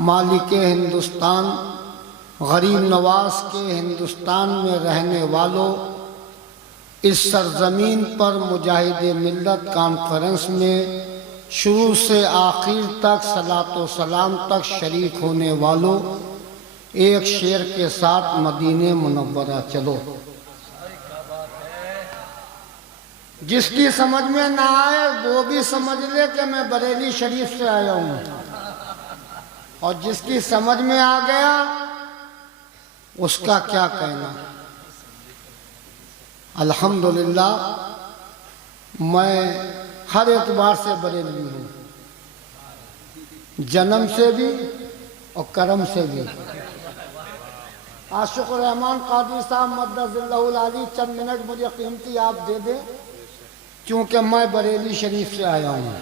मालिक हिंदुस्तान, गरीब नवाज के हिंदुस्तान में रहने वालों, इस सरजमीन पर मुजाहिद मिल्लत कॉन्फ्रेंस में शुरू से आखिर तक सलातो सलाम तक शरीक होने वालों, एक शेर के साथ मदीने मुनव्वरा चलो। जिसकी समझ में ना आए वो भी समझ ले कि मैं बरेली शरीफ से आया हूं, और जिसकी समझ में आ गया उसका क्या कहना। अल्हम्दुलिल्लाह मैं हर एतबार से बरेली हूँ, जन्म से भी और कर्म से भी। आशिक़ुर रहमान कादरी साहब मद्दज़िल्लहुल आली चंद मिनट मुझे कीमती आप दे दें, क्योंकि मैं बरेली शरीफ से आया हूँ।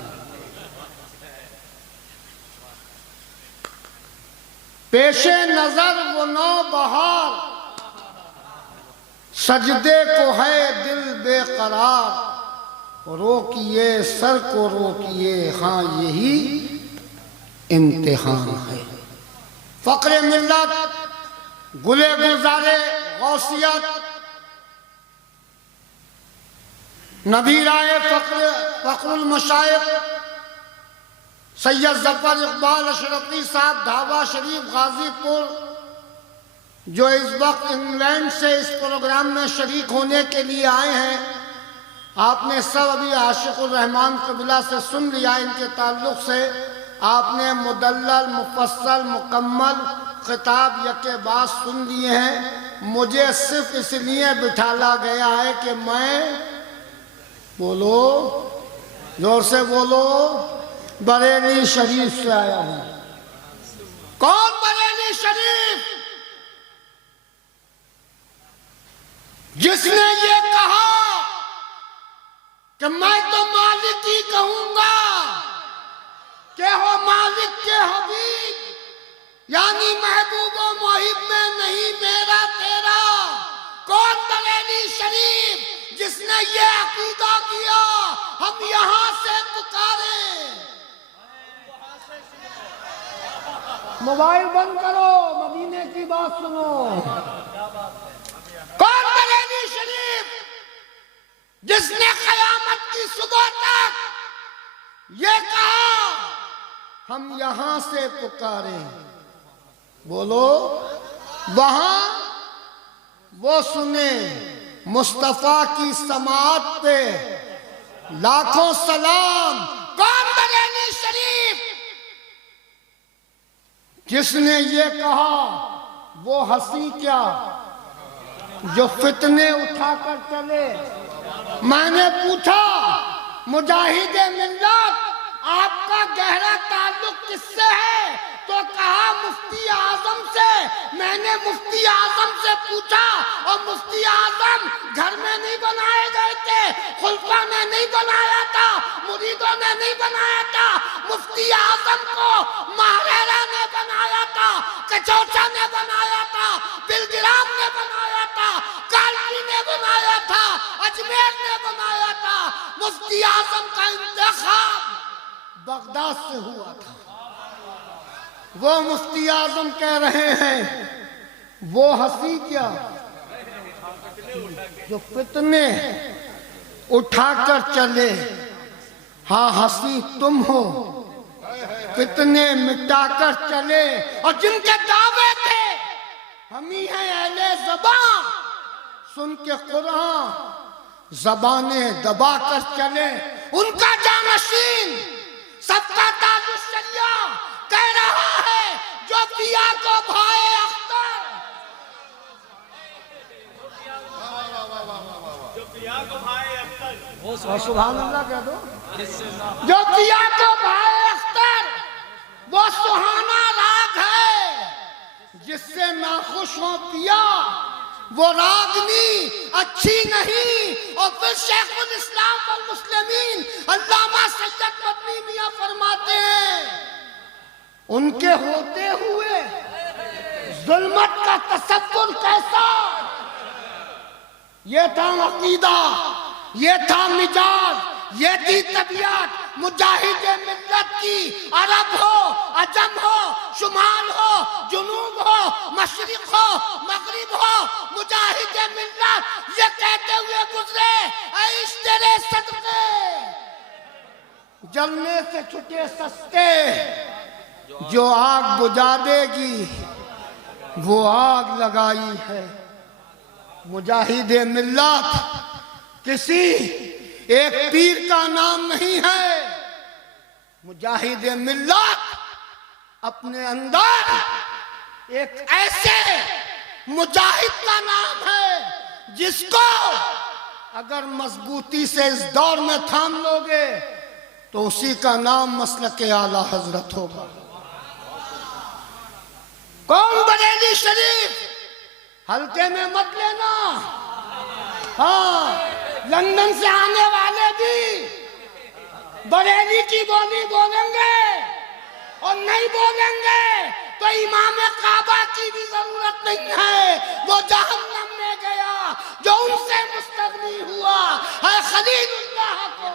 पेशे नजर वो नौ बहार, सजदे को है दिल बेकरार, रोकिए सर को रोकिए, हाँ यही इम्तिहान है। फ़क्र मिल्लत, गुले गुलजारे गौसियत, नबीराए फ़क्रुल मशाइख सैयद ज़फ़र इक़बाल अशरफ़ी साहब ढाबा शरीफ गाज़ीपुर, जो इस वक्त इंग्लैंड से इस प्रोग्राम में शरीक होने के लिए आए हैं। आपने सब अभी आशिक़ुर रहमान क़िबला से सुन लिया, इनके ताल्लुक़ से आपने मुदल्लल मुफ़स्सल मुकम्मल खिताब यके बाद सुन लिए हैं। मुझे सिर्फ इसलिए बिठाला गया है कि मैं, बोलो जोर से बोलो, बरेली शरीफ से आया हूं। कौन बरेली शरीफ? जिसने ये कहा कि मैं तो मालिक ही कहूंगा, के हो मालिक के हबीब, यानी महबूब व मुहिब में नहीं मेरा तेरा। कौन बरेली शरीफ जिसने ये अकीदा किया हम यहां से पुकारे। मोबाइल बंद करो, मदीने की बात सुनो। कौन बरेली शरीफ जिसने क़यामत की सुबह तक ये कहा हम यहां से पुकारे। बोलो, वहां वो सुने मुस्तफा की समात पे लाखों सलाम। कौन बरेली शरीफ जिसने ये कहा वो हंसी क्या जो फितने उठाकर चले। मैंने पूछा, मुजाहिद मिल्लत आपका गहरा ताल्लुक किससे है? तो कहा मुफ्ती आजम से। मैंने मुफ्ती आजम से पूछा, और मुफ्ती आजम घर में नहीं बनाए गए थे, खुलफा ने नहीं बनाया था, मुरीदों ने नहीं बनाया था। मुफ्ती आजम को महारेरा ने बनाया था, कचौचा ने बनाया था, बिलगिराम ने बनाया था, कालवी ने बनाया था, अजमेर ने बनाया था। मुफ्ती आजम का इंतखाब बगदाद से हुआ था। वो मुफ्ती आजम कह रहे हैं वो हंसी क्या जो फितने उठाकर चले। हाँ, हंसी तुम हो, फितने मिटाकर चले। और जिनके दावे थे हम ही हैं अहले ज़बान, सुन के कुरान ज़बाने दबा कर चले। उनका जानशीन सबका ताजुश शरिया कह रहा है, जो पिया को भाए अख्तर, जो पिया को भाए अख्तर, वो सुभान अल्लाह कह दो। जो पिया को भाए अख्तर वो सुहाना राग है। जिससे नाखुश हो पिया वो रागनी अच्छी नहीं। और फिर शेखुल इस्लाम वल मुस्लिमीन अल्लामा सैयद मदनी मियां फरमाते हैं, उनके होते हुए जुल्मत का तसव्वुर कैसा। ये था अकीदा, ये था मिजाज, ये थी तबीयत मुजाहिद मिल्लत की। अरब हो, अजम हो, शुमार हो, मशरिक हो, मगरिब हो, मुजाहिद मिल्लत ये कहते हुए गुजरे, ऐश तेरे सदके जलने से छुटे सस्ते, जो आग बुझा देगी वो आग लगाई है। मुजाहिद मिल्लत किसी एक पीर का नाम नहीं है, मुजाहिद मिल्लत अपने अंदर एक ऐसे मुजाहिद का नाम है जिसको अगर मजबूती से इस दौर में थाम लोगे तो उसी का नाम मसलक आला हजरत होगा। कौन बरेली शरीफ हल्के में मत लेना। हाँ, लंदन से आने वाले भी बरेली की बोली बोलेंगे और नहीं बोलेंगे तो इमाम काबा की भी जरूरत नहीं है। वो जहन्नम में गया जो उनसे मुस्तगनी हुआ है खलीलुल्लाह को।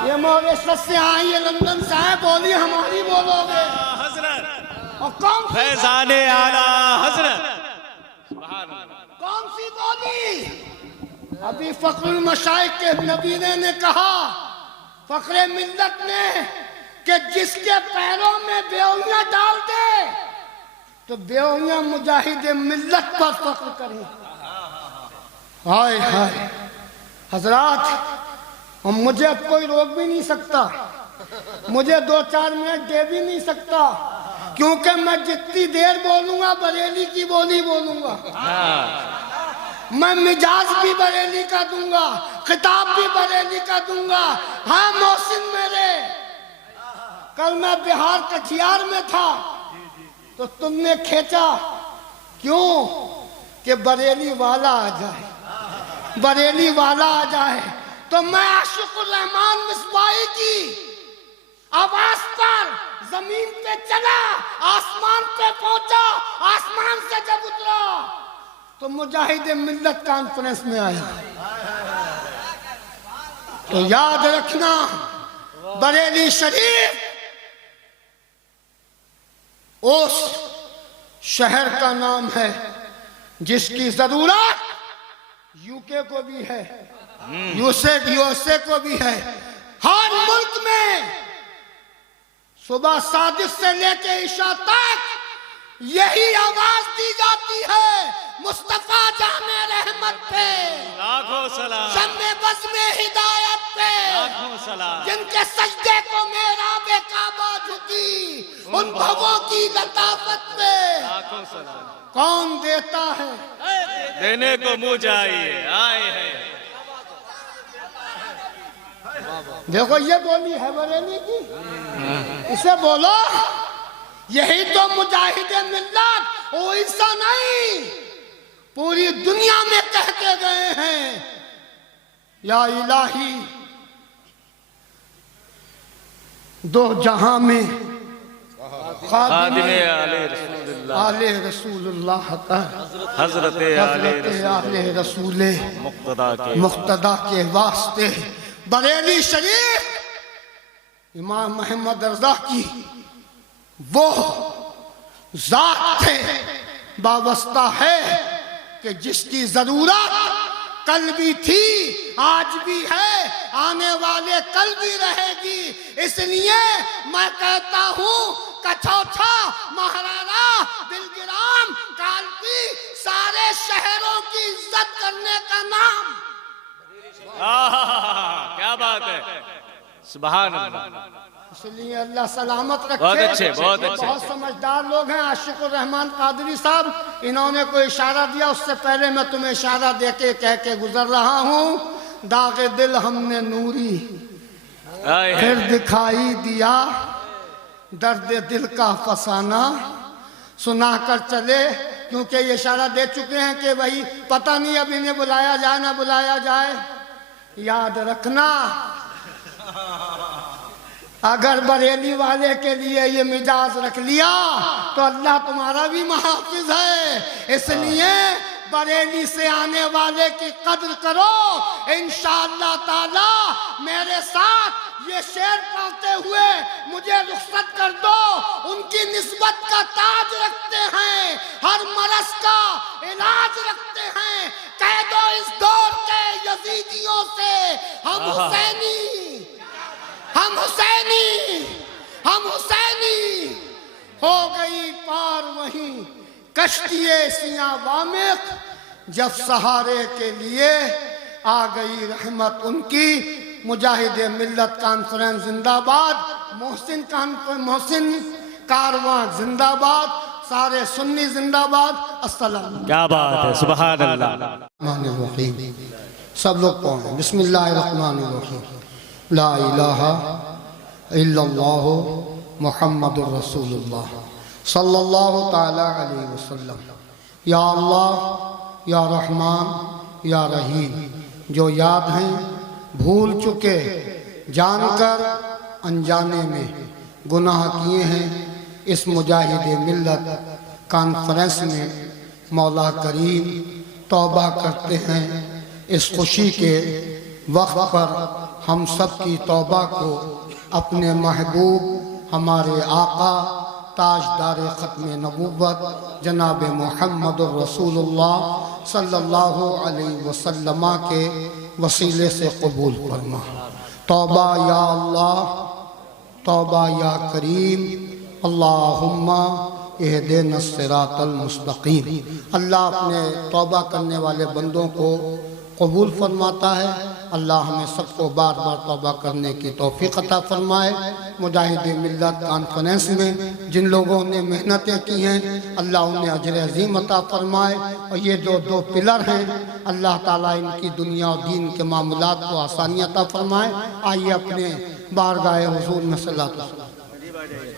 ये मॉरिशस से आए, ये लंदन से आए, बोली हमारी बोलोगे हजरत और कौन फैजाने आला हजरत कौन सी बोली? अभी फखरुल मशाइख के नबीने ने कहा, फखरे मिल्लत ने, कि जिसके पैरों में बेउनियां डाल दे तो बेउनियां मुजाहिद मिल्लत पर फख्र करें। हाय हाय हजरात, और मुझे अब कोई रोक भी नहीं सकता, मुझे 2-4 मिनट दे भी नहीं सकता, क्योंकि मैं जितनी देर बोलूंगा बरेली की बोली बोलूंगा। मैं मिजाज भी बरेली का दूंगा, खिताब भी बरेली का दूंगा। हाँ मोहसिन मेरे, कल मैं बिहार कटिहार में था तो तुमने खींचा क्यों कि बरेली वाला आ जाए, बरेली वाला आ जाए। तो मैं आशिकुर रहमान मिसबाही की आवाज पर जमीन पे चला, आसमान पे पहुंचा, आसमान से जब उतरा तो मुजाहिद मिल्लत कॉन्फ्रेंस में आया। तो याद रखना, बरेली शरीफ उस शहर का नाम है जिसकी जरूरत यूके को भी है, यूएसए को भी है। हर मुल्क में सुबह सादिक से लेके इशा तक यही आवाज दी जाती है, मुस्तफा जाने रहमत पे लाखों सलाम, शम्मे बज़ में हिदायत पे लाखों सलाम, जिनके सजदे को मेहराबे काबा झुकी उन भवों की लताफत पे लाखों सलाम। कौन देता है? देने को मुँह चाहिए, आए है। देखो ये बोली है बरेली की, इसे बोलो, यही तो मुजाहिद मिल्लत, वो ऐसा नहीं पूरी दुनिया में कहते गए हैं, या इलाही दो जहां में खादिमे आले रसूलुल्लाह का हजरत आले रसूल मुक्तदा के वास्ते बरेली शरीफ इमाम मोहम्मद रज़ा की वो जात थे, वाबस्ता है कि जिसकी जरूरत कल भी थी, आज भी है, आने वाले कल भी रहेगी। इसलिए मैं कहता हूँ कछौछा, महाराणा, बिलगिराम, कालपी, सारे शहरों की इज्जत करने का नाम। क्या बात है, सुभान अल्लाह। इसलिए अल्लाह सलामत रखे। बहुत अच्छे, बहुत अच्छे। बहुत समझदार लोग हैं। आशिकुर रहमान कादरी साहब, इन्होंने कोई इशारा दिया, उससे पहले मैं तुम्हें इशारा देके कह के गुजर रहा हूँ। दागे दिल हमने नूरी फिर दिखाई दिया, दर्द दिल का फसाना सुना कर चले, क्योंकि ये इशारा दे चुके हैं कि भाई पता नहीं अब इन्हें बुलाया जाए ना बुलाया जाए। याद रखना, अगर बरेली वाले के लिए ये मिजाज रख लिया तो अल्लाह तुम्हारा भी मुहाफिज है। इसलिए बरेली से आने वाले की कद्र करो, इंशाअल्लाह ताला मेरे साथ ये शेर पढ़ते हुए मुझे रुखसत कर दो। उनकी निस्बत का ताज रखते हैं, हर मरज का इलाज रखते हैं। कह दो इस दौर के यजीदियों से हम हुसैनी, हम हुसैनी, हम हुसैनी। हो गई पार वहीं कश्तिए सिया वामिक, जब सहारे के लिए आ गई रहमत उनकी। मुजाहिद मिल्लत कॉन्फ्रेंस जिंदाबाद, मोहसिन कारवां जिंदाबाद, सारे सुन्नी जिंदाबाद। अस्सलाम। क्या बात है, सुभान अल्लाह। सब लोग पढ़ें बिस्मिल्लाहिर्रहमानिर्रहीम। ला इलाहा इल्लल्लाह मुहम्मदुर रसूलुल्लाह सल्लल्लाहु ताला अलैहि वसल्लम। या अल्लाह, या रहमान, या रहीम, जो याद हैं भूल चुके, जानकर अनजाने में गुनाह किए हैं, इस मुजाहिद मिल्लत कॉन्फ्रेंस में मौला करीम तौबा करते हैं। इस खुशी के वक्त पर हम सब की तौबा को अपने महबूब, हमारे आका, ताजदार ख़त्म नबूवत जनाब मुहम्मद रसूलुल्लाह सल्लल्लाहु अलैहि वसल्लम के वसीले से कबूल फरमा। तौबा या अल्लाह, तौबा या करीम, अल्लाहुम्मा इहदिना सिरातल मुस्तकीम। अल्लाह अपने तौबा करने वाले बंदों को कबूल फरमाता है। अल्लाह हमें सबको बार बार तौबा करने की तौफीक अता फरमाए। मुजाहिद मिल्लत कॉन्फ्रेंस में जिन लोगों ने मेहनतें की हैं, अल्लाह उन्हें अजर अज़ीम अता फरमाए। और ये जो दो पिलर हैं, अल्लाह ताला इनकी दुनिया और दीन के मामलात को आसानी अता फरमाए। आइए अपने बारगाह हुज़ूर में सल्लल्लाहु अलैहि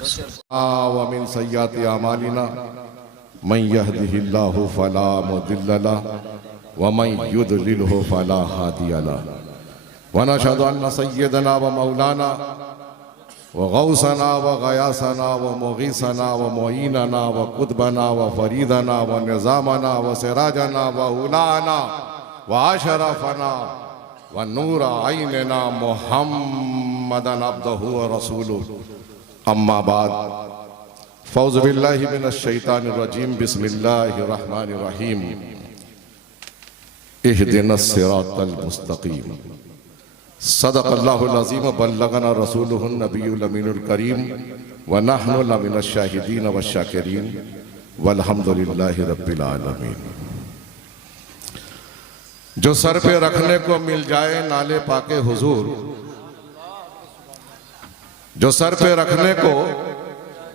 वसल्लम। व मिन सय्याति अमालिना मन यहदिहिल्लाहु फला मुदिल्ल लहु व मन युद्लिलहु फला हादिय लहु व नशहदु अन्न सय्यदना व मौलाना व गौसना व गयासना व मुगीसना व मुईनना व कुतबना व फरीदना व निज़ामना व सिराजना व उलाना व अशरफना व नूर आइनना मुहम्मदन अब्दुहु व रसूलुहु। अम्मा बाद, फ़ौज़ु बिल्लाहि मिनश शैतानिर रजीम, बिस्मिल्लाहिर रहमानिर रहीम। इहदिनस सिरातल मुस्तकीम। सदक़ल्लाहुल अज़ीम व बल्लगना रसूलुहुन नबियुल अमीनुल करीम व नहनु लमिनश शाहिदीन व शाकिरीन वल्हम्दुलिल्लाहि रब्बिल आलमीन। जो सर पे रखने को मिल जाए नाले पाके हुजूर, जो सर पे रखने को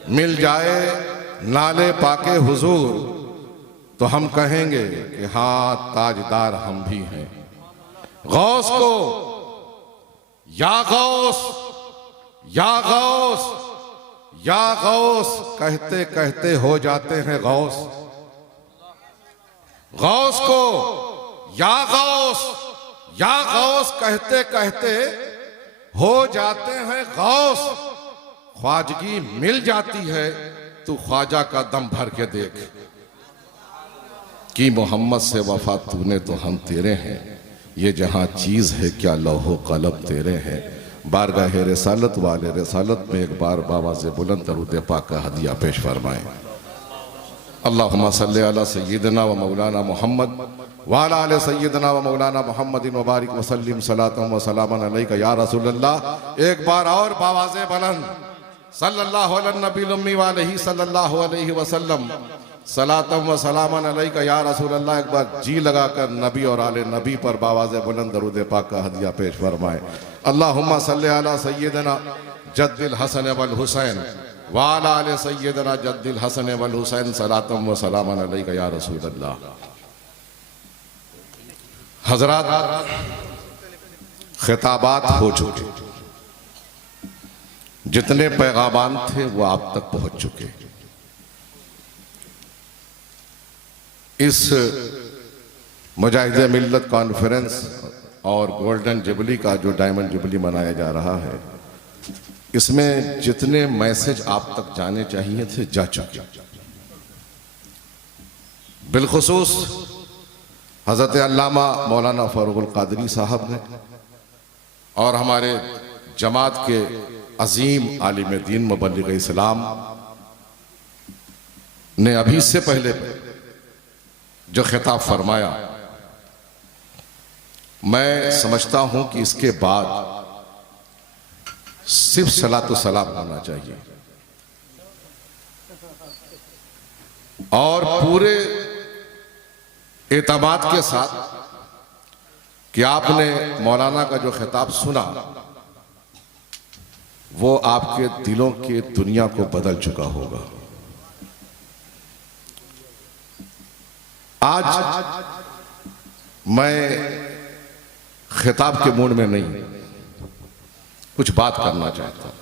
मिल जाए नाले पाके हुजूर, तो हम कहेंगे कि हाँ ताजदार हम भी हैं। गौस को या गौस, या गौस, या गौस कहते कहते हो जाते हैं गौस। गौस को या गौस, या गौस कहते कहते हो जाते हैं गौस। ख्वाजगी मिल जाती है तू ख्वाजा का दम भर के देख कि मोहम्मद से वफा तूने तो हम तेरे हैं। ये जहां चीज है क्या लौहो कलम तेरे हैं। बारगाह रिसालत वाले रिसालत में एक बार बाबा से बुलंद दरूद पाक का हदिया पेश फरमाएं। अल्लाहुम्मा सल्ली अला सय्यिदना व मौलाना मुहम्मद व अला आले सय्यिदना व मौलाना मुहम्मदिन व बारिक व सल्लिम सलातन व सलामन अलैका या रसूलल्लाह। एक बार और बावाज़े बुलंद सल्लल्लाहु अलैहि नबील उम्मी व अलैहि सल्लल्लाहु अलैहि वसल्लम सलातम व सलामन अलैका या रसूलल्लाह। एक बार जी लगाकर नबी और आले नबी पर बावाज़े बुलंद दरूद पाक का हदिया पेश फरमाए। अल्लाहुम्मा सल्ली अला सय्यिदना जद्दिल हसन वल हुसैन व अला आले सय्यिदना जद्दिल हसन वल हुसैन सलातम व सलामन अलैका या रसूलल्लाह। हज़रात, खिताबात हो चुके, जितने पैगामान थे वो आप तक पहुंच चुके। इस मुजाहिद मिल्लत कॉन्फ्रेंस और गोल्डन जुबली का जो डायमंड जुबली मनाया जा रहा है, इसमें जितने मैसेज आप तक जाने चाहिए थे जा चुके। बिलखुसूस हज़रत अल्लामा मौलाना फ़ारूक़ुल क़ादरी साहब ने और हमारे जमात के अजीम आलिम दीन मुबल्लिग़ इस्लाम ने अभी से पहले जो खिताब फरमाया, मैं समझता हूं कि इसके बाद सिर्फ सलातो सलाम होना चाहिए और पूरे एतमाद के साथ कि आपने मौलाना का जो खिताब सुना वो आपके दिलों के दुनिया को बदल चुका होगा। आज मैं खिताब के मूड में नहीं, कुछ बात करना चाहता हूं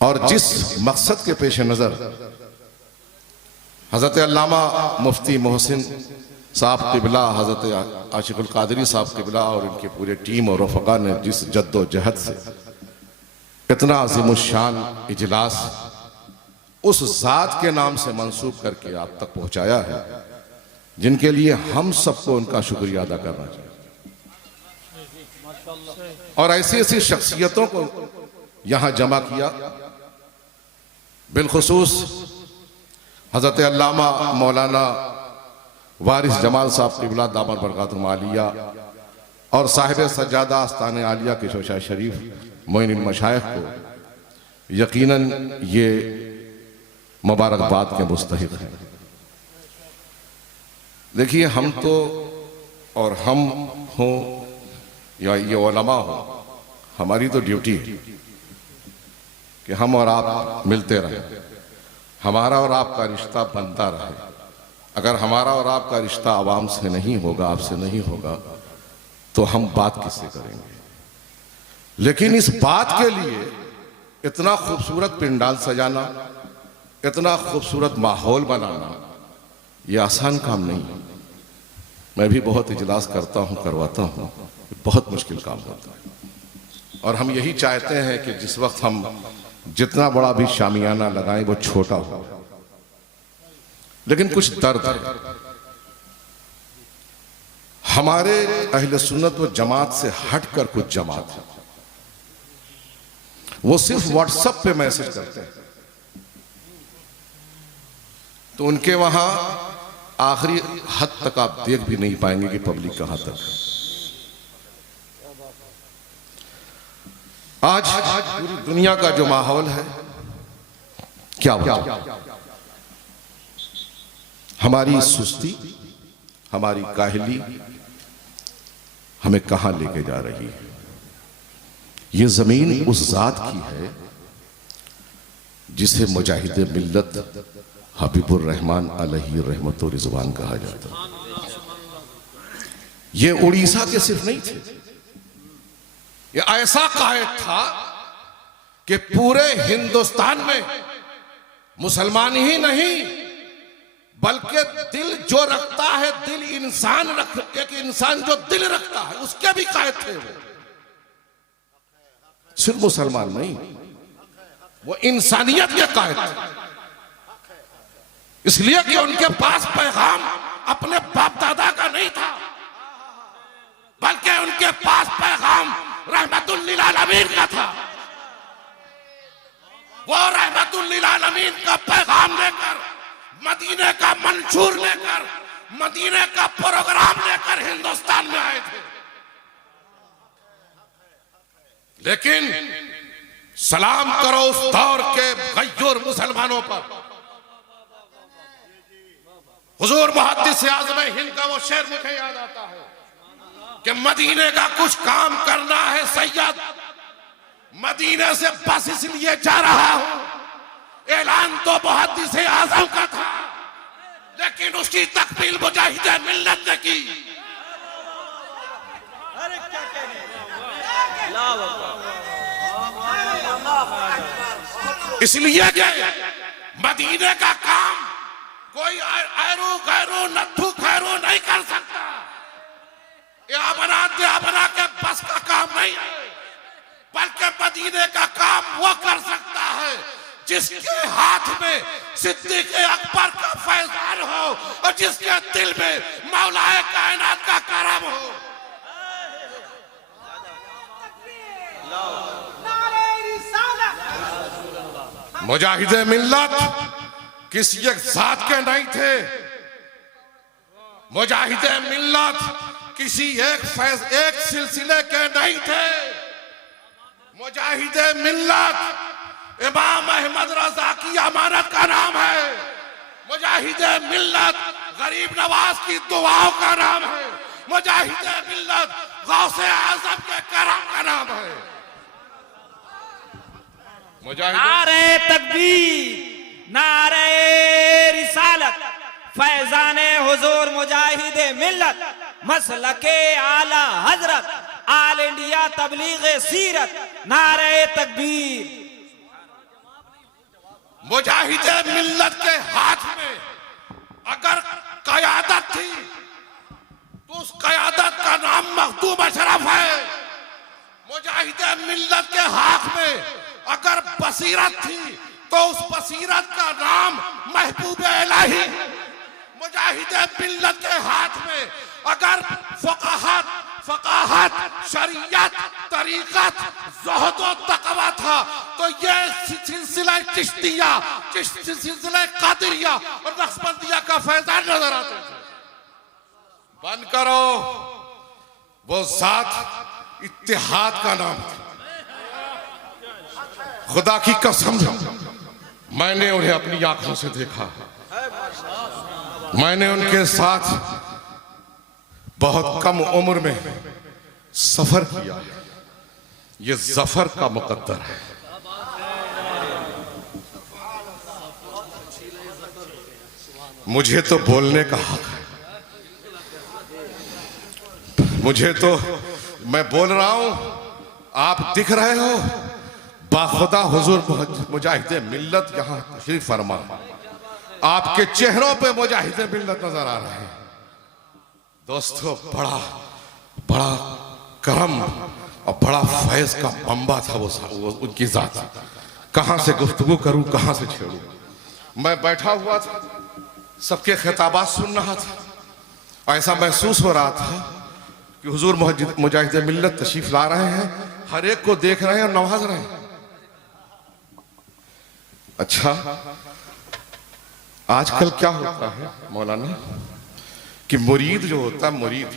और जिस मकसद के पेश नजर हजरत अल्लामा मुफ्ती मोहसिन साहब क़िबला, हजरत आशिकुल क़ादरी साहब क़िबला और इनके पूरे टीम और रफ़क़ा ने जिस जद्दोजहद से इतना अज़ीमुश्शान इजलास उस ज़ात के नाम से मंसूब करके आप तक पहुंचाया है, जिनके लिए हम सबको उनका शुक्रिया अदा करना चाहिए। और ऐसी ऐसी शख्सियतों को यहां जमा किया, बिलखुसूस हजरत अल्लामा मौलाना वारिस जमाल साहब क़िबला दामत बरकातुहुम आलिया और साहिब सज्जादा आस्ताने आलिया के शोशा शरीफ मोइनुल मशाइख को यकीनन ये मुबारकबाद के मुस्तहिक़ हैं। देखिए, हम तो और हम हो या ये उलमा हो, हमारी तो ड्यूटी है कि हम और आप मिलते रहें, हमारा और आपका रिश्ता बनता रहे। अगर हमारा और आपका रिश्ता आवाम से नहीं होगा, आपसे नहीं होगा, तो हम बात किससे करेंगे। लेकिन इस बात के लिए इतना खूबसूरत पिंडाल सजाना, इतना खूबसूरत माहौल बनाना, ये आसान काम नहीं है। मैं भी बहुत इजलास करता हूँ, करवाता हूँ, बहुत मुश्किल काम होता है। और हम यही चाहते हैं कि जिस वक्त हम जितना बड़ा भी शामियाना लगाएं वो छोटा हो, लेकिन कुछ दर्द है। हमारे अहले सुन्नत व जमात से हटकर कुछ जमात है, वो सिर्फ व्हाट्सएप पे मैसेज करते हैं, तो उनके वहां आखिरी हद तक आप देख भी नहीं पाएंगे कि पब्लिक कहां तक है। आज पूरी दुनिया का जो माहौल है, क्या हमारी सुस्ती, हमारी काहली हमें कहां लेके जा रही है। ये जमीन उस जात की है जिसे मुजाहिद मिल्लत हबीबुर रहमान अलैहि रहमतो रिजवान कहा जाता है। ये उड़ीसा के सिर्फ नहीं थे, ये ऐसा कायद था कि पूरे हिंदुस्तान में मुसलमान ही नहीं बल्कि दिल जो रखता है, दिल इंसान एक इंसान जो दिल रखता है उसके भी कायद थे। वो सिर्फ मुसलमान नहीं, वो इंसानियत के कायद थे। इसलिए कि उनके पास पैगाम अपने बाप दादा का नहीं था, बल्कि उनके पास पैगाम रहमतुल लिल आलमीन का था। वो रहमतुल लिल आलमीन का पैगाम लेकर, मदीने का मंशूर लेकर, मदीने का प्रोग्राम लेकर हिंदुस्तान में आए थे। लेकिन सलाम करो उस दौर के गय्यूर मुसलमानों पर। हुजूर मुहद्दिस आज़म हिंद का वो शेर मुझे याद आता है कि मदीने का कुछ काम करना है सैयद, मदीने से बस इसलिए जा रहा हूं। ऐलान तो मुहद्दिस आज़म का था, लेकिन उसकी तकमील मुजाहिद मिल्लत ने की। इसलिए मदीने का काम कोई ऐरू गैरू नत्थू खैरू नहीं कर सकता। या बना के बस का काम नहीं है, बल्कि मदीने का काम वो कर सकता है जिसके हाथ में सिद्दीक़ अकबर का फैजान हो और जिसके दिल में मौलाए कायनात का करम हो। मुजाहिदे मिल्लत किसी एक जात के नहीं थे। मुजाहिदे मिल्लत किसी एक सिलसिले के नहीं थे। मुजाहिदे मिल्लत इमाम अहमद रजा की अमानत का नाम है। मुजाहिदे मिल्लत गरीब नवाज की दुआओं का नाम है। मुजाहिदे मिल्लत गौसे आजम के करम का नाम है। नारे तकबीर, नारे रिसालत, फैजाने हुजूर मुजाहिदे मिल्लत, मसलके आला हजरत, आल इंडिया तबलीगे सीरत, नारे तकबीर। मुजाहिदे मिल्लत के हाथ में अगर कयादत थी तो उस कयादत का नाम मखदूम अशरफ है। मुजाहिदे मिल्लत के हाथ में अगर बसीरत थी तो उस बसीरत का नाम महबूब इलाही। मुजाहिदे मिल्लत के हाथ में अगर फकाहत, शरीयत, तरीकत, ज़ुहद और तक़वा था तो ये सिलसिला चिश्तिया, सिलसिला कादिरिया और नक्शबंदिया का फैजान नजर आता है। बंद करो, वो जात इत्तेहाद का नाम था। खुदा की कसम मैंने उन्हें अपनी आंखों से देखा। मैंने उनके साथ बहुत कम उम्र में सफर किया। ये जफर का मुकद्दर है। मुझे तो बोलने का हक है। मुझे तो, मैं बोल रहा हूं, आप दिख रहे हो। बाखुदा हुजूर मुजाहिदे मिल्लत यहां तशरीफ फरमा। आपके चेहरों पे मुजाहिदे मिल्लत नजर आ रहे हैं। दोस्तों, बड़ा करम और बड़ा फैज का मंबा था वो उनकी जात। कहां से गुफ्तगू करूं, कहां से छेड़ूं। मैं बैठा हुआ था, सबके खिताबात सुन रहा था। ऐसा महसूस हो रहा था कि हुजूर मुजाहिदे मिल्लत तशरीफ ला रहे हैं, हर एक को देख रहे हैं और नवाज रहे हैं। अच्छा, आजकल क्या होता है मौलाना कि मुरीद जो होता है, मुरीद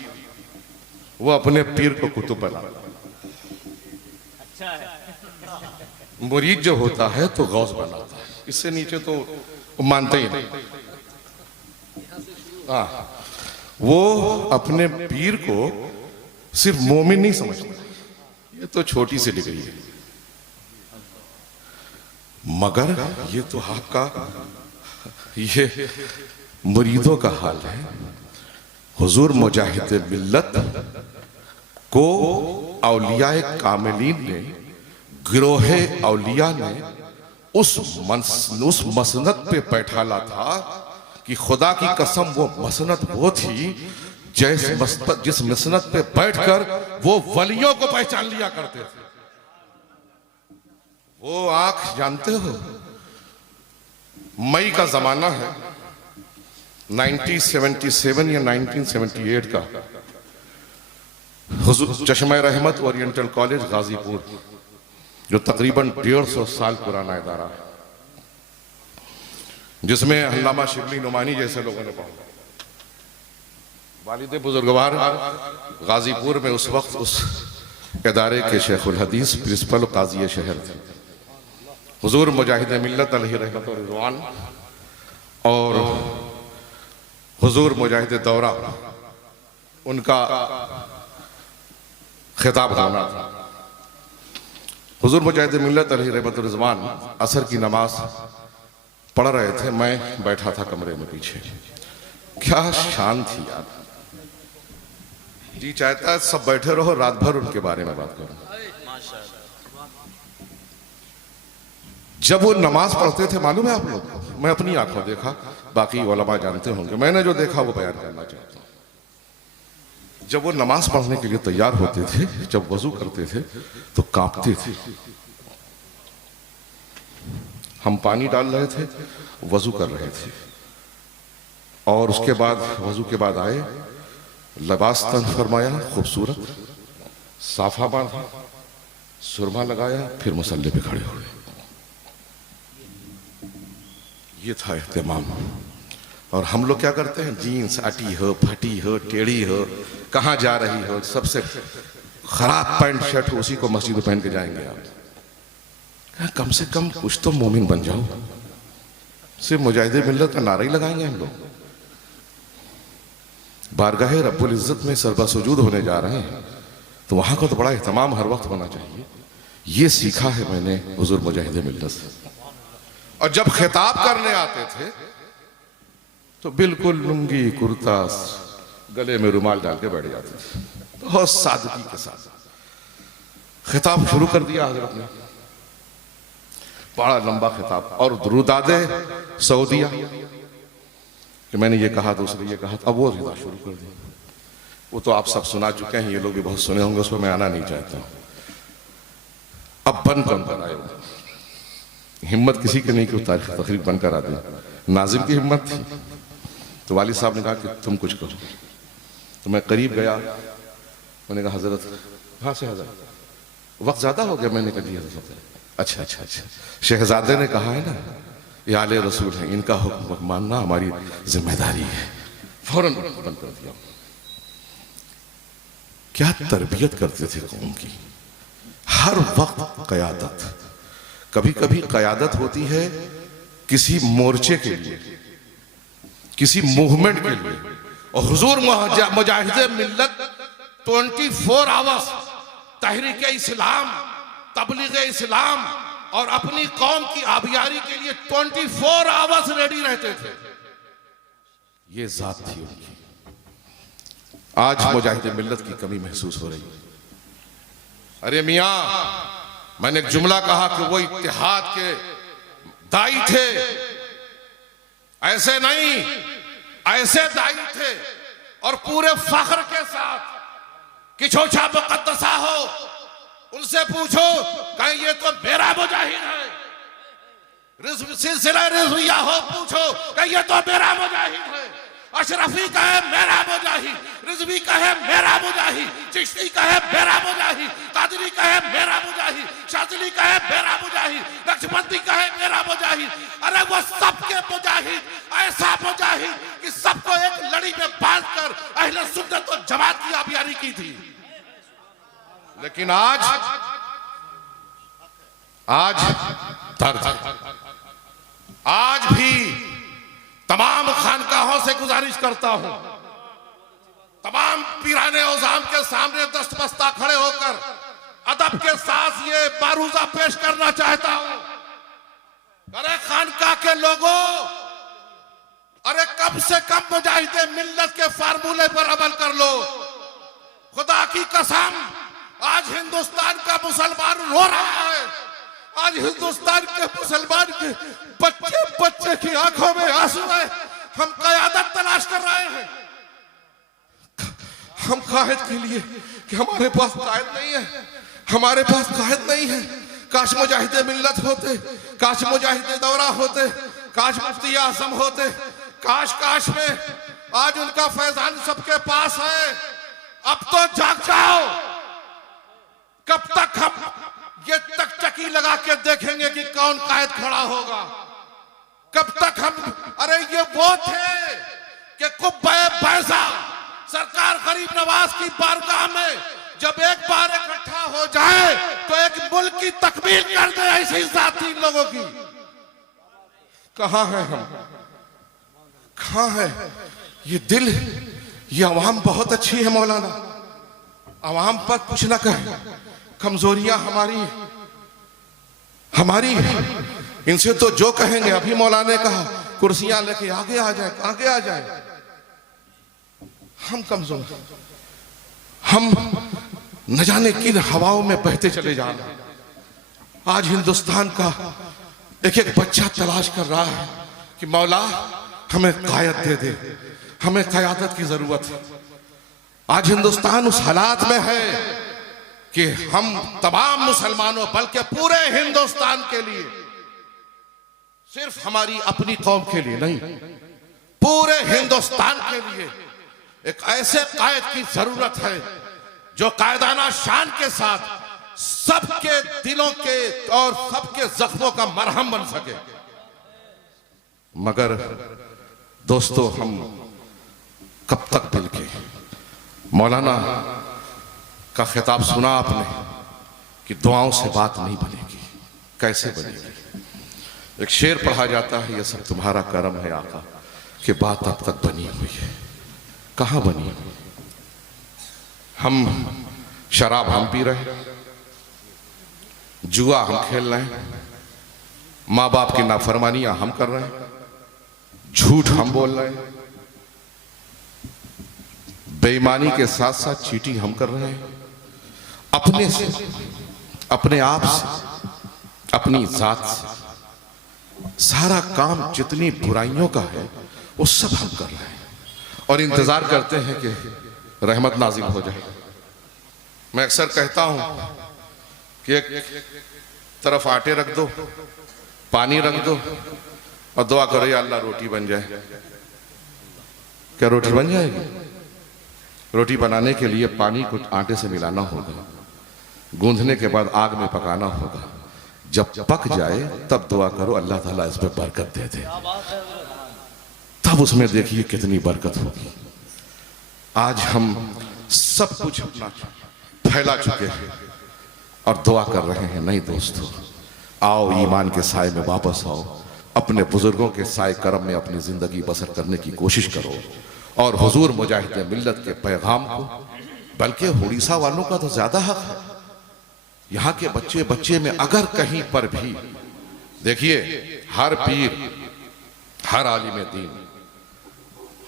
वो अपने पीर को कुतुब बनाता है। मुरीद जो होता है तो गौस बनाता है। इससे नीचे तो वो मानते ही नहीं। वो अपने पीर को सिर्फ मोमिन नहीं समझता। ये तो छोटी सी डिग्री है, मगर ये तो आपका, ये मुरीदों का हाल है। हुजूर मुजाहिदे मिल्लत को औलियाए कामिलीन ने, गिरोहे औलिया ने उस मसनद पे बैठाला था कि खुदा की कसम वो मसनद वो थी जिस मसनद पे बैठकर वो वलियों को पहचान लिया करते थे। वो आंख जानते हो, मई का जमाना है 1977 या 1978 का। हुजूर चश्मा रहमत ओरिएंटल कॉलेज गाजीपुर, जो तकरीबन 150 साल पुराना इदारा है, जिसमें अल्लामा शिबली नुमानी जैसे लोगों ने पढ़ा। वालिद बुजुर्गवार गाजीपुर में उस वक्त उस इदारे के शेखुल हदीस प्रिंसिपल काजी शहर थे। हुजूर मुजाहिदे मिल्लत अलैहि रहमत व रिज़वान और हुजूर मुजाहिदे दौरा, उनका खिताब होना था। हुजूर मुजाहिदे मिल्लत अलैहि रहमत व रिज़वान असर की नमाज पढ़ रहे थे। मैं बैठा था कमरे में पीछे। क्या शान थी यार। जी चाहता है सब बैठे रहो, रात भर उनके बारे में बात करूं। जब वो नमाज पढ़ते थे, मालूम है आप लोग, मैं अपनी आंखों देखा, बाकी उलमा जानते होंगे, मैंने जो देखा वो बयान करना चाहता हूं। जब वो नमाज पढ़ने के लिए तैयार होते थे, जब वजू करते थे तो कांपते थे। हम पानी डाल रहे थे, वजू कर रहे थे, और उसके बाद वजू के बाद आए, लिबास तन फरमाया खूबसूरत, साफा बांधा, सुरमा लगाया, फिर मुसल्ले पे खड़े हुए। ये था एहतमाम। और हम लोग क्या करते हैं, जीन्स अटी हो, फटी हो, टेढ़ी हो, कहाँ जा रही हो, सबसे खराब पैंट शर्ट हो, उसी को मस्जिद में पहन के जाएंगे आप। कम से कम कुछ तो मोमिन बन जाओ। सिर्फ मुजाहिदे मिल्लत का नारा ही लगाएंगे हम लोग। बारगाहे रब्बुल इज्जत में सरबा सुजूद होने जा रहे हैं, तो वहां का तो बड़ा एहतमाम हर वक्त होना चाहिए। ये सीखा है मैंने हुजूर मुजाहिदे मिल्लत से। और जब खिताब करने आते थे तो बिल्कुल लुंगी कुर्ता, गले में रुमाल डाल के बैठ जाते थे, बहुत सादगी के साथ खिताब शुरू कर दिया हजरत ने। बड़ा लंबा खिताब और दुरूदादे सऊदिया कि मैंने ये कहा, दूसरे ये कहा, अब वो रिदा शुरू कर दी। वो तो आप सब सुना चुके हैं, ये लोग भी बहुत सुने होंगे, उसमें मैं आना नहीं चाहता हूं। अब बनकर आए, हिम्मत किसी की नहीं कि तकरीर बनकर आते। नाजिम की हिम्मत थी, तो वालिद साहब ने कहा कि तुम कुछ करो। तो मैं करीब गया, मैंने कहा हजरत कहाँ से हजरत, वक्त ज्यादा हो गया। मैंने कहा जी हजरत। अच्छा अच्छा अच्छा, शहजादे ने कहा है ना ये आले रसूल है, इनका हुक्म मानना हमारी जिम्मेदारी है। फौरन बंद कर दिया। क्या तरबियत करते थे कौम की, हर वक्त कयादत। कभी कभी कयादत होती है किसी मोर्चे के लिए, किसी मूवमेंट के लिए, और हुजूर मुजाहिदे मिल्लत 24 आवर्स तहरीक इस्लाम, तबलीग इस्लाम और अपनी कौम की आबियारी के लिए 24 आवर्स रेडी रहते थे। ये जात थी उनकी। आज मुजाहिदे मिल्लत की कमी महसूस हो रही है। अरे मियां, मैंने एक जुमला कहा कि वो इत्तेहाद के दाई थे, ऐसे नहीं, ऐसे दाई थे और पूरे फख्र के साथ कि छोछा मुकद्दसा हो, उनसे पूछो कहीं ये तो मेरा मुजाहिद है। सिलसिला रिज़विया हो, पूछो कहीं ये तो मेरा मुजाहिद है। अशरफी कहे मेरा मुजाहिद, रिज़वी कहे मेरा मुजाहिद, चिश्ती कहे मेरा मुजाहिद, कादरी कहे मेरा मुजाहिद, शाज़िली कहे मेरा मुजाहिद, नक्शबंदी कहे मेरा मुजाहिद। अरे वो सबके मुजाहिद, ऐसा मुजाहिद कि सबको एक लड़ी में बांधकर अहले सुन्नत और जमात की आबियारी की थी। लेकिन आज दर्द। आज भी तमाम खानकाहों से गुजारिश करता हूं, तमाम पीराने औज़ाम के सामने दस्तबस्ता खड़े होकर अदब के साथ ये बारूजा पेश करना चाहता हूं। अरे खानका के लोगों, अरे कम से कम मुजाहिदे मिल्लत के फार्मूले पर अमल कर लो। खुदा की कसम, आज हिंदुस्तान का मुसलमान रो रहा है। आज हिंदुस्तान के मुसलमान के बच्चे बच्चे की आंखों में आंसू है। हम क़यादत तलाश कर रहे हैं, हम कायद के लिए कि हमारे पास कायद नहीं है, हमारे पास कायद नहीं है। काश मुजाहिदे मिल्लत होते, काश मुजाहिदे दौरा होते, काश मुफ्ती आज़म होते, काश में आज उनका फैजान सबके पास है। अब तो जाग जाओ। कब तक हम ये तकचकी लगा के देखेंगे कि कौन कायद खड़ा होगा? कब तक हम, अरे ये वो थे कि कुब्बे बैज़ा सरकार गरीब नवाज की बारगाह में जब एक बार इकट्ठा हो जाए तो एक मुल्क की तकमील कर दे, ऐसी जाती लोगों की। कहां है हम, कहां है ये दिल? ये अवाम बहुत अच्छी है मौलाना, अवाम पर कुछ ना कहे, कमजोरियां हमारी इनसे तो जो कहेंगे। अभी मौलाना ने कहा कुर्सियां लेके आगे आ जाए, आगे आ जाए। हम कमजोर, हम न जाने किन हवाओं में बहते चले जा रहे हैं। आज हिंदुस्तान का एक एक बच्चा तलाश कर रहा है कि मौला हमें कायद दे दे, हमें क़यादत की जरूरत है। आज हिंदुस्तान उस हालात में है कि हम तमाम मुसलमानों बल्कि पूरे हिंदुस्तान के लिए सिर्फ हमारी अपनी कौम के लिए नहीं, पूरे हिंदुस्तान के लिए एक ऐसे कायद की जरूरत है जो कायदाना शान के साथ सबके दिलों के और सबके जख्मों का मरहम बन सके। मगर दोस्तों, हम कब तक दिल के? मौलाना का खिताब सुना आपने कि दुआओं से बात नहीं बनेगी। कैसे बनेगी? एक शेर पढ़ा जाता है, ये सब तुम्हारा करम है आका कि बात अब तक बनी हुई है। कहां बनी हुई? हम शराब हम पी रहे हैं, जुआ हम खेल रहे हैं, माँ बाप की नाफरमानियां हम कर रहे हैं, झूठ हम बोल रहे हैं, बेईमानी के साथ साथ चीटिंग हम कर रहे हैं, अपने से, अपने आप से, अपनी जात से सारा काम जितनी बुराइयों का है वो सब हम कर रहे हैं और इंतजार करते हैं कि रहमत नाजिल हो जाए। मैं अक्सर कहता हूं कि एक तरफ आटे रख दो, पानी रख दो और दुआ करो या अल्लाह रोटी बन जाए। क्या रोटी बन जाएगी? रोटी बनाने के लिए पानी को आटे से मिलाना होगा, गूंथने के बाद आग में पकाना होगा, जब पक जाए तब दुआ करो अल्लाह ताला इस पे बरकत दे दे, तब उसमें देखिए कितनी बरकत होगी। आज हम सब कुछ अपना फैला चुके हैं और दुआ कर रहे हैं। नहीं दोस्तों, आओ ईमान के साए में वापस आओ, अपने बुजुर्गों के साए करम में अपनी जिंदगी बसर करने की कोशिश करो और हुजूर मुजाहिद मिल्लत के पैगाम को, बल्कि उड़ीसा वालों का तो ज्यादा हक है, यहाँ के बच्चे बच्चे में अगर कहीं पर भी देखिए, हर पीर, हर आलिम दीन,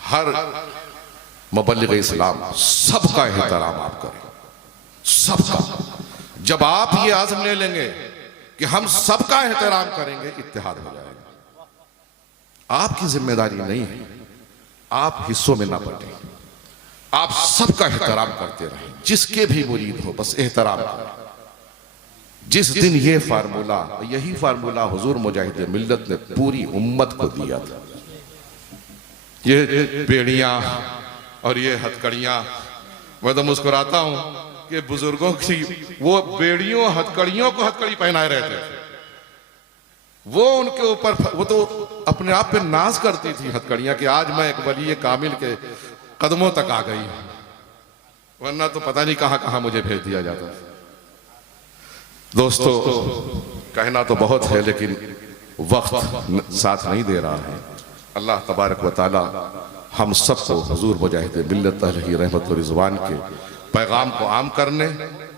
हर मुबल्लिग इस्लाम, सबका एहतराम आप करें, सबका। जब आप ये आज़म ले लेंगे कि हम सबका एहतराम करेंगे, इत्तेहाद हो जाएगा। आपकी जिम्मेदारी नहीं है, आप हिस्सों में ना बटें, आप सबका एहतराम करते रहें, जिसके भी मुरीद हो बस एहतराम करें। जिस दिन ये फार्मूला, यही फार्मूला हुजूर मुजाहिद मिल्लत ने पूरी उम्मत को दिया था। ये बेड़ियां और ये हथकड़ियां, मैं तो मुस्कुराता हूं कि बुजुर्गों की वो बेड़ियों हथकड़ियों को हथकड़ी पहनाए रहते थे, वो उनके ऊपर, वो तो अपने आप पे नाज करती थी हथकड़ियां कि आज मैं एक वली कामिल के कदमों तक आ गई, वरना तो पता नहीं कहां कहां मुझे भेज दिया जाता। दोस्तों, कहना तो बहुत है लेकिन वक्त साथ नहीं दे रहा है। अल्लाह तबारक व तआला हम सबको हुजूर मुजाहिद मिल्लत अलैहि रहमत व रिज़वान के पैगाम को आम करने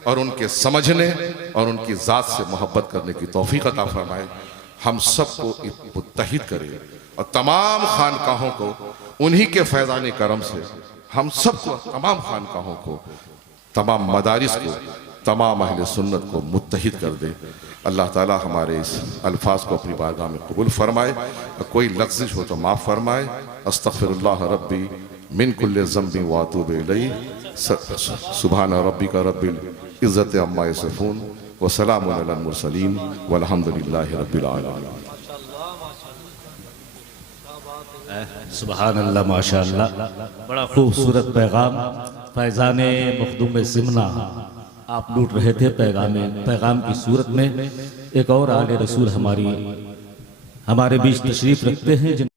और उनके समझने और उनकी ज़ात से मोहब्बत करने की तौफीक अता फरमाए। हम सबको मुत्तहिद करे और तमाम खानकाहों को उन्हीं के फैज़ान करम से, हम सबको, तमाम खानकाहों को, तमाम मदारिस को, तमाम अहले सुन्नत को मुत्तहिद कर दे। अल्लाह ताला हमारे इस अल्फाज को अपनी बारगाह में कबूल फरमाए, कोई लफ्ज़िश हो तो माफ़ फरमाए। अस्तग़फिरुल्लाह रब्बी मिन कुल्लि ज़ंबि व अतूबु इलैहि। सुब्हान रब्बिका रब्बिल इज़्ज़ति अम्मा यसिफून व सलामुन अलल मुरसलीन वल्हम्दुलिल्लाहि रब्बिल आलमीन। सुभान अल्लाह, माशाअल्लाह, बड़ा खूबसूरत पैगाम फैज़ान मखदूम सिमना आप लूट रहे थे। पैगाम की सूरत में एक और आले रसूल हमारे बीच तशरीफ रखते हैं जिन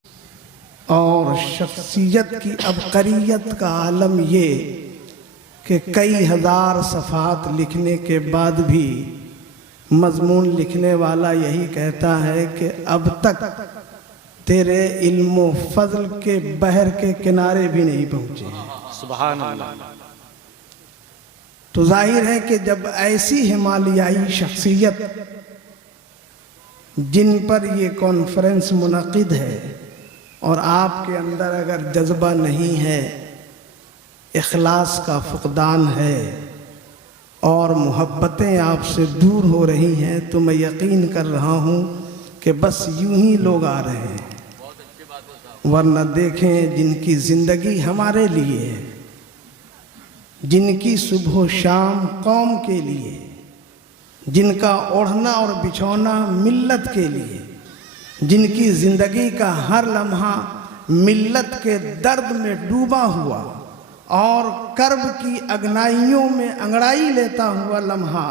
और शख्सियत की अबकरियत का आलम ये कि कई हजार सफ़ात लिखने के बाद भी मजमून लिखने वाला यही कहता है कि अब तक तेरे इल्म फजल के बहर के किनारे भी नहीं पहुँचे। सुभान अल्लाह। तो जाहिर है कि जब ऐसी हिमालयाई शख्सियत जिन पर ये कॉन्फ्रेंस मुनक़िद है और आपके अंदर अगर जज्बा नहीं है, इखलास का फुक़दान है और मोहब्बतें आपसे दूर हो रही हैं, तो मैं यकीन कर रहा हूँ कि बस यूं ही लोग आ रहे हैं। वरना देखें, जिनकी ज़िंदगी हमारे लिए है, जिनकी सुबह शाम कौम के लिए, जिनका ओढ़ना और बिछौना मिल्लत के लिए, जिनकी जिंदगी का हर लम्हा मिल्लत के दर्द में डूबा हुआ और कर्ब की अगनाइयों में अंगड़ाई लेता हुआ लम्हा,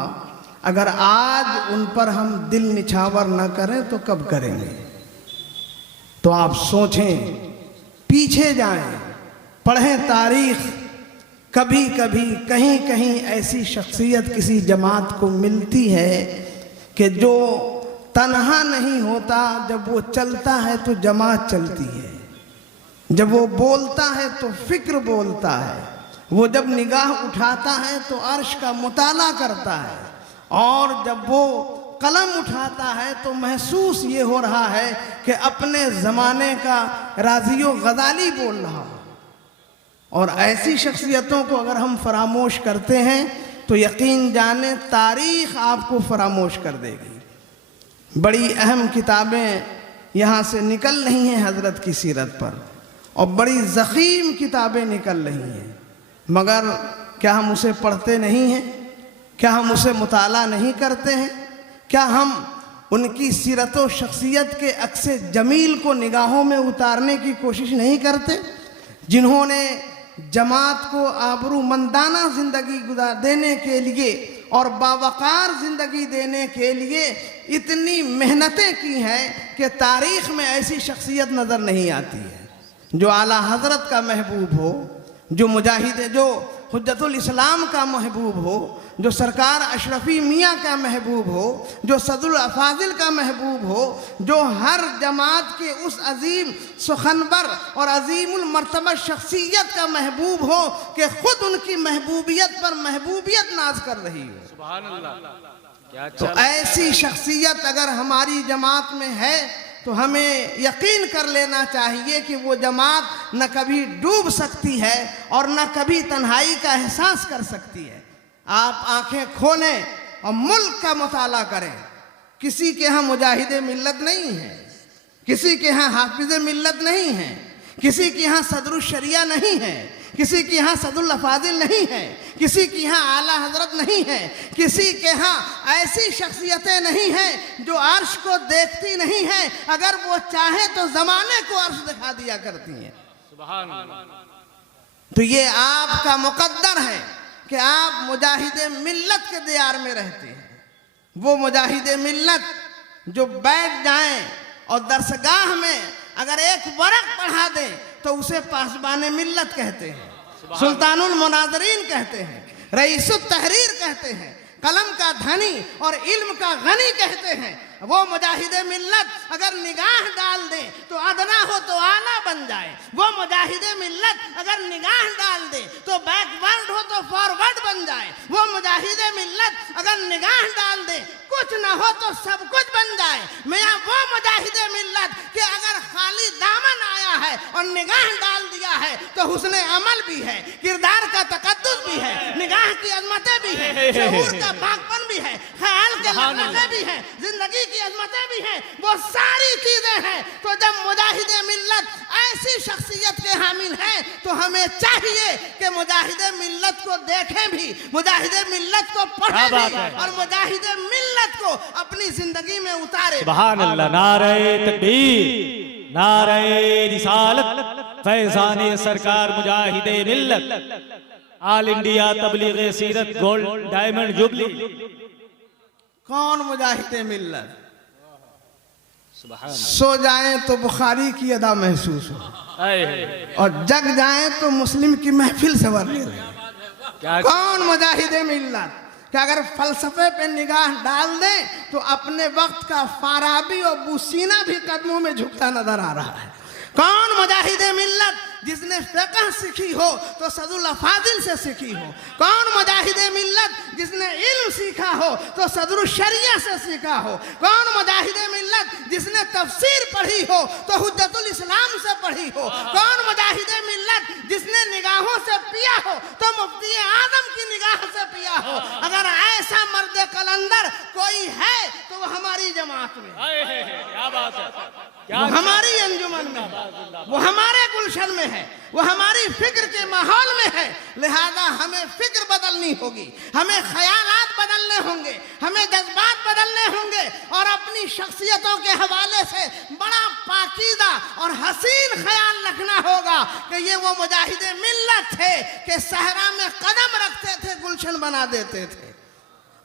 अगर आज उन पर हम दिल निछावर न करें तो कब करेंगे? तो आप सोचें, पीछे जाएं, पढ़ें तारीख। कभी कभी कहीं कहीं ऐसी शख्सियत किसी जमात को मिलती है कि जो तन्हा नहीं होता, जब वो चलता है तो जमात चलती है, जब वो बोलता है तो फिक्र बोलता है, वो जब निगाह उठाता है तो अर्श का मुताला करता है, और जब वो कलम उठाता है तो महसूस ये हो रहा है कि अपने ज़माने का राज़ियो गज़ाली बोल रहा हो। और ऐसी शख्सियतों को अगर हम फरामोश करते हैं तो यकीन जाने तारीख़ आपको फरामोश कर देगी। बड़ी अहम किताबें यहाँ से निकल रही हैं हज़रत की सीरत पर, और बड़ी ज़ख़ीम किताबें निकल रही हैं, मगर क्या हम उसे पढ़ते नहीं हैं? क्या हम उसे मुताला नहीं करते हैं? क्या हम उनकी सीरत व शख्सियत के अक्से जमील को निगाहों में उतारने की कोशिश नहीं करते, जिन्होंने जमात को आबरूमंदाना ज़िंदगी गुजार देने के लिए और बावकार ज़िंदगी देने के लिए इतनी मेहनतें की हैं कि तारीख़ में ऐसी शख्सियत नज़र नहीं आती है जो आला हज़रत का महबूब हो, जो मुजाहिद, जो हुज्जतुल इस्लाम का महबूब हो, जो सरकार अशरफी मियाँ का महबूब हो, जो सदरुल अफाजिल का महबूब हो, जो हर जमात के उस अजीम सुखनबर और अजीमुल मर्तबा शख्सियत का महबूब हो कि खुद उनकी महबूबियत पर महबूबियत नाज कर रही हो। सुभान अल्लाह। तो ऐसी शख्सियत अगर हमारी जमात में है तो हमें यकीन कर लेना चाहिए कि वो जमात न कभी डूब सकती है और न कभी तन्हाई का एहसास कर सकती है। आप आंखें खोलें और मुल्क का मुताला करें। किसी के यहाँ मुजाहिद मिल्लत नहीं है, किसी के यहाँ हाफिज मिल्लत नहीं है, किसी के यहाँ सदरुल शरिया नहीं है, किसी के यहाँ सदरुल अफाजिल नहीं है, किसी के यहाँ आला हजरत नहीं है, किसी के यहाँ ऐसी शख्सियतें नहीं हैं जो अर्श को देखती नहीं है, अगर वो चाहे तो जमाने को अर्श दिखा दिया करती हैं। सुभान अल्लाह। तो ये आपका मुकद्दर है कि आप मुजाहिद मिल्लत के दियार में रहते हैं। वो मुजाहिद मिल्लत जो बैठ जाएं और दरसगाह में अगर एक वरक पढ़ा दें तो उसे पासबान मिल्लत कहते हैं, सुल्तानुल मुनाज़रीन कहते हैं, रईसुत तहरीर कहते हैं, कलम का धनी और इल्म का गनी कहते हैं। वो मुजाहिद मिल्लत अगर निगाह डाल दे तो अदना हो तो आला बन जाए। वो मुजाहिद मिल्लत अगर निगाह डाल दे तो बैकवर्ड हो तो फॉरवर्ड बन जाए। वो मुजाहिद मिल्लत अगर निगाह डाल दे कुछ ना हो तो सब कुछ बन जाए। मियाँ वो मुजाहिद मिल्लत कि अगर खाली दामन आया है और निगाह डाल दिया है तो हुस्न अमल भी है, किरदार का तकद्दुस भी है, निगाह की अजमतें भी है, शऊर का पाकपन भी है, ख्याल के लज़्ज़तें भी है, जिंदगी की अजमतें भी हैं, वो सारी चीजें हैं। तो जब मुजाहिद मिल्लत ऐसी शख्सियत के हामिल हैं तो हमें चाहिए कि मुजाहिद मिल्लत को देखें भी, मुजाहिद मिल्लत को पढ़ें भी और मुजाहिद मिल्लत को अपनी जिंदगी में उतारे। सुभान अल्लाह। नारे तकबीर, नारे रिसालत, फैज़ाने सरकार मुजाहिदे मिल्लत, ऑल इंडिया तबलीग सीरत गोल्ड डायमंड जुबली। कौन मुजाहिद मिल्लत? सो जाएं तो बुखारी की अदा महसूस हो और जग जाएं तो मुस्लिम की महफिल सवर ले रहे। कौन मुजाहिद मिल्लत कि अगर फलसफे पे निगाह डाल दें तो अपने वक्त का फाराबी और बुसीना भी कदमों में झुकता नजर आ रहा है। कौन मुजाहिद मिल्लत जिसने फ़िक़्ह सीखी हो तो सदरुल अफाजिल से सीखी हो? कौन मुजाहिद मिल्लत जिसने इल्म सीखा हो तो सदरुल शरिया से सीखा हो? कौन मुजाहिद मिल्लत जिसने तफसीर पढ़ी हो तो हुज्जतुल इस्लाम से पढ़ी हो? कौन मुजाहिद मिल्लत जिसने निगाहों से पिया हो तो मुफ्ती आजम की निगाह से पिया हो? अगर ऐसा मर्द कलंदर कोई है तो वो हमारी जमात में, क्या बात है, वो हमारी अंजुमन में, वो हमारे गुलशन में है, वो हमारी फिक्र के माहौल में है। लिहाजा हमें फिक्र बदलनी होगी, हमें ख्यालात बदलने होंगे, हमें जज्बात निकलने होंगे और अपनी शख्सियतों के हवाले से बड़ा पाकीज़ा और हसीन ख्याल रखना होगा कि ये वो मुजाहिद मिल्लत थे कि सहरा में कदम रखते थे, गुलशन बना देते थे।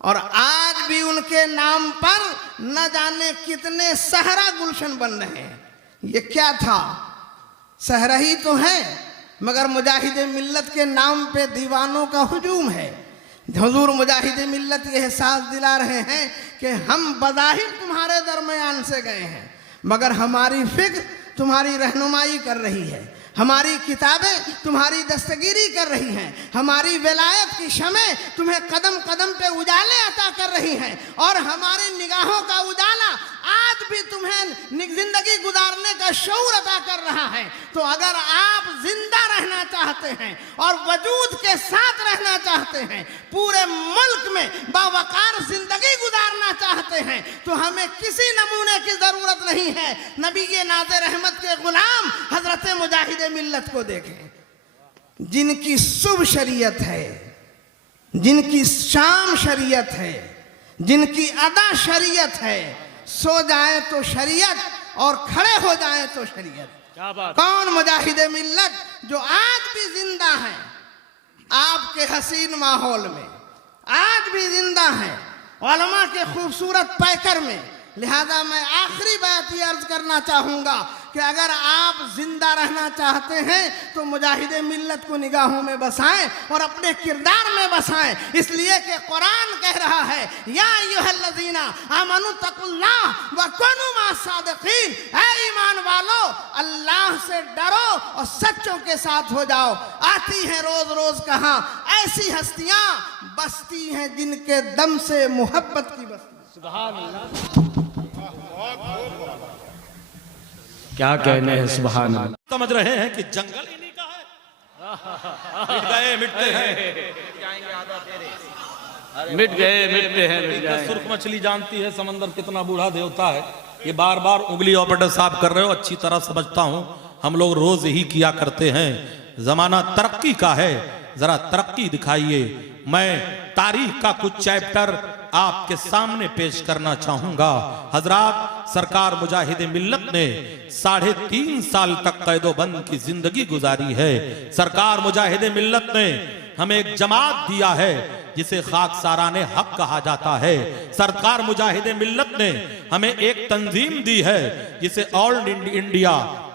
और आज भी उनके नाम पर न जाने कितने सहरा गुलशन बन रहे हैं। ये क्या था? सहरा ही तो है, मगर मुजाहिद मिल्लत के नाम पे दीवानों का हुजूम है। हुजूर मुजाहिद मिल्लत ये एहसास दिला रहे हैं कि हम बज़ाहिर तुम्हारे दरमियान से गए हैं, मगर हमारी फिक्र तुम्हारी रहनुमाई कर रही है, हमारी किताबें तुम्हारी दस्तगीरी कर रही हैं, हमारी विलायत की शमें तुम्हें कदम कदम पे उजाले अता कर रही हैं, और हमारी निगाहों का उजाला आज भी तुम्हें जिंदगी गुजारने का शऊर अता कर रहा है। तो अगर आप जिंदा रहना चाहते हैं और वजूद के साथ रहना चाहते हैं, पूरे मुल्क में बावकार जिंदगी गुजारना चाहते हैं, तो हमें किसी नमूने की जरूरत नहीं है। नबी के नाज़े रहमत के गुलाम हजरत मुजाहिद मिल्लत को देखें, जिनकी सुबह शरीयत है, जिनकी शाम शरीयत है, जिनकी अदा शरीयत है। सो जाए तो शरीयत और खड़े हो जाए तो शरीयत। क्या बात। कौन मुजाहिद मिल्लत जो आज भी जिंदा है आपके हसीन माहौल में, आज भी जिंदा है उलमा के खूबसूरत पैकर में। लिहाजा मैं आखिरी बात ये अर्ज करना चाहूँगा कि अगर आप जिंदा रहना चाहते हैं तो मुजाहिद मिल्लत को निगाहों में बसाएं और अपने किरदार में बसाएं, इसलिए कि कुरान कह रहा है या अय्युहल्लज़ीना आमनू तकुल्लाह व कुनू मास्सादिकीन, ऐ ईमान वालो अल्लाह से डरो और सच्चों के साथ हो जाओ। आती हैं रोज रोज कहाँ ऐसी हस्तियां बसती हैं जिनके दम से मोहब्बत की बस्ती। सुभान अल्लाह, क्या कहने हैं। सुभान अल्लाह। समझ रहे हैं कि जंगल इन्हीं का है। मिट गए मिटते हैं, मिट गए मिटते हैं। सुर्ख मछली जानती है समंदर कितना बूढ़ा देवता है। ये बार बार उंगली ऑपरेटर साहब कर रहे हो, अच्छी तरह समझता हूं, हम लोग रोज ही किया करते हैं। जमाना तरक्की का है, जरा तरक्की दिखाइए। मैं तारीख का कुछ चैप्टर आपके सामने पेश करना चाहूंगा। हजरात, सरकार मुजाहिद मिल्लत ने 3.5 साल तक कैदोबंद की जिंदगी गुजारी है। सरकार मुजाहिद मिल्लत ने हमें एक जमात दिया है जिसे खाकसाराने हक कहा जाता है। सरकार मुजाहिद मिल्लत ने हमें एक तंजीम दी है जिसे ऑल इंडिया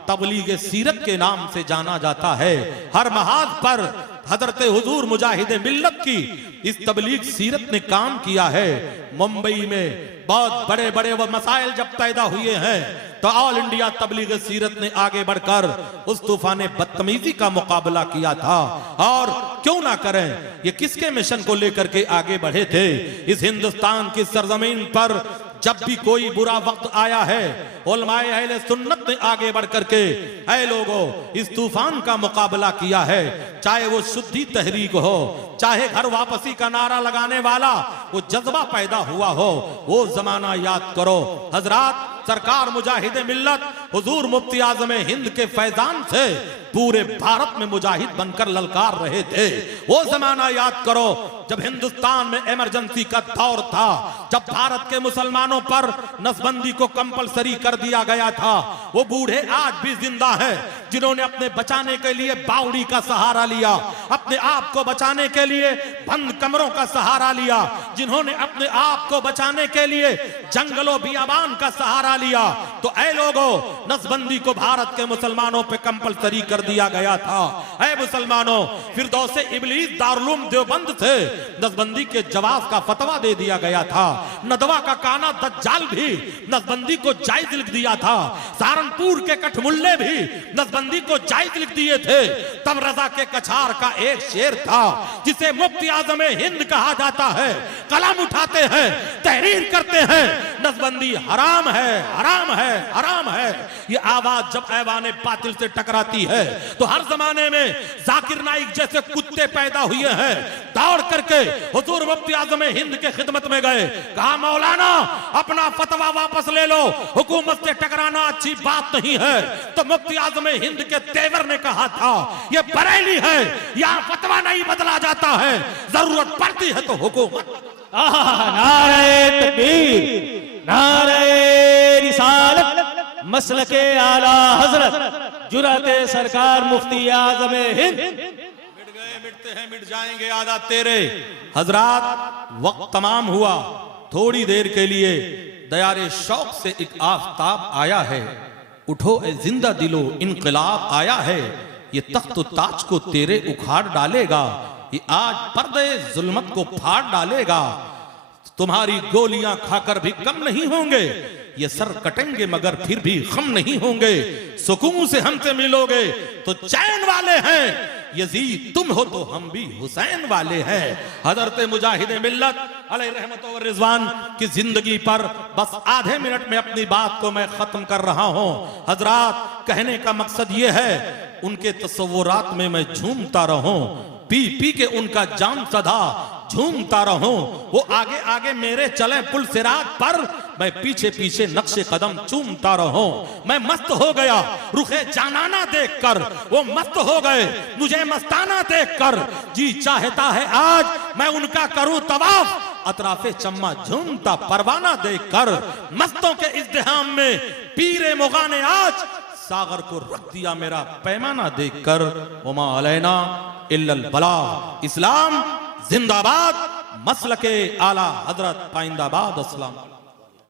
तबलीग सीरत के नाम से जाना जाता है। हर महाज पर हजरत हुजूर मुजाहिद मिल्लत की इस तबलीग सीरत ने काम किया है। मुंबई में बहुत बड़े बड़े वो मसाइल जब पैदा हुए हैं तो ऑल इंडिया तबलीग सीरत ने आगे बढ़कर उस तूफान बदतमीजी का मुकाबला किया था। और क्यों ना करें, ये किसके मिशन को लेकर के आगे बढ़े थे। इस हिंदुस्तान की सरजमीन पर जब भी कोई बुरा वक्त आया है, उलमाए अहले सुन्नत ने आगे बढ़ करके ऐ लोगों इस तूफान का मुकाबला किया है। चाहे वो शुद्धि तहरीक हो, चाहे घर वापसी का नारा लगाने वाला वो जज्बा पैदा हुआ हो, वो जमाना याद करो। हजरात, सरकार मुजाहिद मिल्लत हुजूर मुफ्ती आज़म हिंद के फैजान से पूरे भारत में मुजाहिद बनकर ललकार रहे थे। वो जमाना याद करो जब हिंदुस्तान में इमरजेंसी का दौर था, जब भारत के मुसलमानों पर नसबंदी को कंपलसरी कर दिया गया था। वो बूढ़े आज भी जिंदा हैं जिन्होंने अपने बचाने के लिए बावड़ी का सहारा लिया, अपने आप को बचाने के लिए बंद कमरों का सहारा लिया, जिन्होंने अपने आप को बचाने के लिए जंगलों बियाबान का सहारा लिया। तो ऐ लोगों, नसबंदी को भारत के मुसलमानों पे कंपलसरी कर दिया गया था। ऐ मुसलमानों, फिरदौस इब्लीस दारुल देवबंद से नसबंदी के जवाब का फतवा दे दिया गया था। नदवा का काना दज्जाल भी नसबंदी को जायज लिख दिया था। सहारनपुर के कठमुल्ले भी नसबंदी को जायज लिख दिए थे। तब रजा के कछार का एक शेर था जिसे मुफ्ती आज़म हिंद कहा जाता है। कलम उठाते हैं, तहरीर करते हैं, नसबंदी हराम है, हराम है, हराम है। ये आवाज जब ऐवाने बातिल से टकराती है तो हर जमाने में जाकिर नाइक जैसे कुत्ते पैदा हुए हैं, दौड़ करके हुजूर मुफ्ती आज़म हिंद के खिदमत में गए। कहा मौलाना अपना फतवा वापस ले लो, हुकूमत से टकराना अच्छी बात नहीं है। तो मुफ्ती आज़म हिंद के तेवर ने कहा था ये बरेली है, यहाँ फतवा नहीं बदला जाता है, जरूरत पड़ती है तो हुकूमत नारे तकबीर, नारे रिसालत, मसलके आला हजरत, जुराते सरकार मुफ्ती आजम हिंद। मिट गए, मिटते हैं, मिट जाएंगे आदा तेरे। हजरात, वक्त तमाम हुआ। थोड़ी देर के लिए दयारे शौक से एक आफताब आया है। उठो ए जिंदा दिलो, इनकलाब आया है। ये तख्त ताज को तेरे उखाड़ डालेगा, ये आज पर्दे जुल्मत को फाड़ डालेगा। तुम्हारी गोलियां खाकर भी कम नहीं होंगे, ये सर कटेंगे मगर फिर भी खम नहीं होंगे। सुकून से हमसे मिलोगे तो चैन वाले हैं, यजीद तुम हो तो हम भी हुसैन वाले हैं। हजरत मुजाहिद मिल्लत अलैहि रहमत व रिजवान की जिंदगी पर बस आधे मिनट में अपनी बात को मैं खत्म कर रहा हूं। हजरात, कहने का मकसद ये है, उनके तस्वुरात में मैं झूमता रहूं, पी पी के उनका जाम सदा झूमता रहूं। वो आगे आगे मेरे चले पुल सिरात पर, मैं पीछे पीछे नक्शे कदम चूमता रहूं। मैं मस्त हो गया रुखे जानाना देखकर, वो मस्त हो गए मुझे मस्ताना देखकर। जी चाहता है आज मैं उनका करूं तवाफ, अतराफे चम्मा झूमता परवाना देखकर। मस्तों के इज़्दिहाम में पीरे मुगा ने आज सागर को रख दिया मेरा पैमाना देखकर। वमा अलैना इल्लल बलाग। इस्लाम जिंदाबाद, मसलके आला हजरत पाइंदाबाद। अस्सलाम।